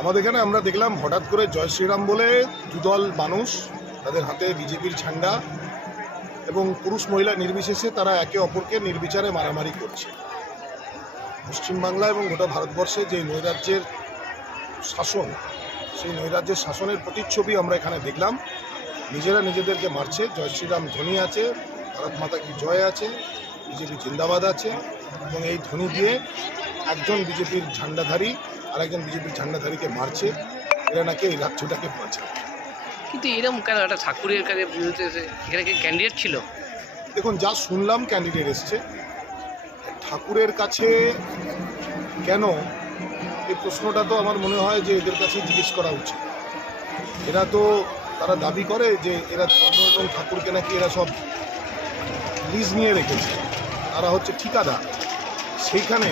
আমাদের এখানে আমরা দেখলাম হঠাৎ করে জয় শ্রীরাম বলে দুদল মানুষ, তাদের হাতে বিজেপির ঝান্ডা এবং পুরুষ মহিলা নির্বিশেষে তারা একে অপরকে নির্বিচারে মারামারি করছে। পশ্চিমবাংলা এবং গোটা ভারতবর্ষে যে নৈরাজ্যের শাসন, সেই নৈরাজ্যের শাসনের প্রতিচ্ছবি আমরা এখানে দেখলাম। নিজেরা নিজেদেরকে মারছে। জয় শ্রীরাম ধ্বনি আছে, ভারত মাতা কি জয় আছে, বিজেপি জিন্দাবাদ আছে, এবং এই ধ্বনি দিয়ে একজন বিজেপির ঝান্ডাধারী আর একজন বিজেপির ঝান্ডাধারীকে মারছে। এরা নাকি এই রাজ্যটাকে বাঁচায়। কিন্তু এরকম কেন একটা ঠাকুরের কাছে এখানে কি ক্যান্ডিডেট ছিল? দেখুন, যা শুনলাম ক্যান্ডিডেট এসছে। ঠাকুরের কাছে কেন, এই প্রশ্নটা তো আমার মনে হয় যে এদের কাছে জিজ্ঞেস করা উচিত। এরা তো তারা দাবি করে যে এরা ধর্ম এবং ঠাকুরকে নাকি এরা সব লিজ নিয়ে রেখেছে, তারা হচ্ছে ঠিকাদার। সেইখানে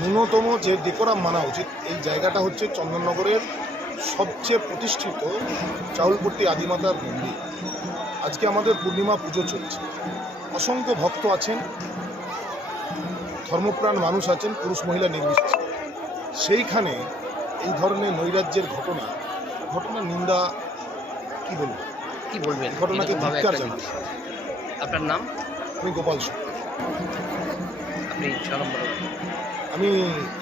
ন্যূনতম যে ডেকোরাম মানা উচিত। এই জায়গাটা হচ্ছে চন্দননগরের সবচেয়ে প্রতিষ্ঠিত চাউলপট্টি আদিমাতার মন্দির। আজকে আমাদের পূর্ণিমা পুজো চলছে, অসংখ্য ভক্ত আছেন, ধর্মপ্রাণ মানুষ আছেন, পুরুষ মহিলা নির্বিশেষে। সেইখানে এই ধরনের নৈরাজ্যের ঘটনা নিন্দা কি বলবেন, ঘটনাকে ধিক্কার জানাই। আপনার নাম? আমি গোপাল সরকার। আপনি আমি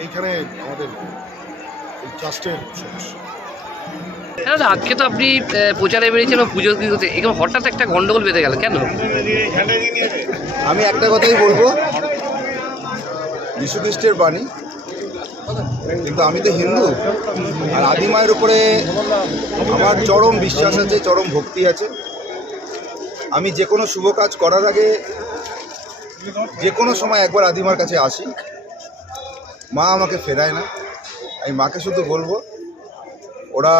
এইখানে আমাদের ট্রাস্টের সদস্য। দাদা, আজকে তো আপনি প্রচারে বেরিয়েছেন বা পুজো দিতে, এখানে হঠাৎ একটা গন্ডগোল বেঁধে গেল কেন? আমি একটা কথাই বলবো, যীশু খ্রিস্টের বাণী, কিন্তু আমি তো হিন্দু, আর আদিমায়ের উপরে আমার চরম বিশ্বাস আছে, চরম ভক্তি আছে। আমি যে কোনো শুভ কাজ করার আগে যে কোনো সময় একবার আদিমার কাছে আসি। মা আমাকে ফেরায় না। আমি মাকে শুধু বলবো ওরা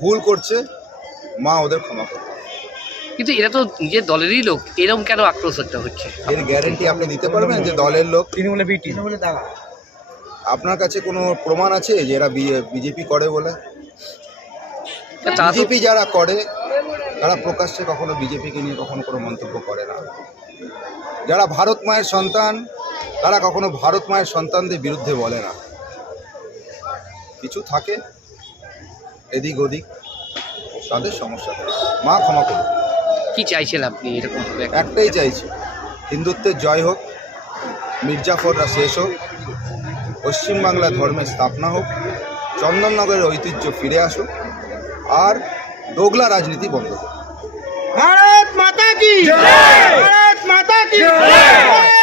ভুল করছে, মা ওদের ক্ষমা করবে। কিন্তু এরা তো নিজের দলেরই লোক, এরকম কেন আক্রোশ হচ্ছে? এর গ্যারেন্টি আপনি দিতে পারবেন যে দলের লোক? তৃণমূলে বিটি আপনার কাছে কোনো প্রমাণ আছে যে এরা বিজেপি করে বলে? বিজেপি যারা করে তারা প্রকাশ্যে কখনো বিজেপিকে নিয়ে কখনো কোনো মন্তব্য করে না। যারা ভারত মায়ের সন্তান তারা কখনো ভারত মায়ের সন্তানদের বিরুদ্ধে বলে না। কিছু থাকে এদিক ওদিক, তাদের সমস্যা থাকে। মা ক্ষমা করুন। কি চাইছেন আপনি এরকম? একটাই চাইছি, হিন্দুত্বের জয় হোক, মির্জাফররা শেষ হোক, পশ্চিমবাংলা ধর্মের স্থাপনা হোক, চন্দননগরের ঐতিহ্য ফিরে আসুক, আর দোগলা রাজনীতি বন্ধ হোক। भारत माता की जय, भारत माता की जय।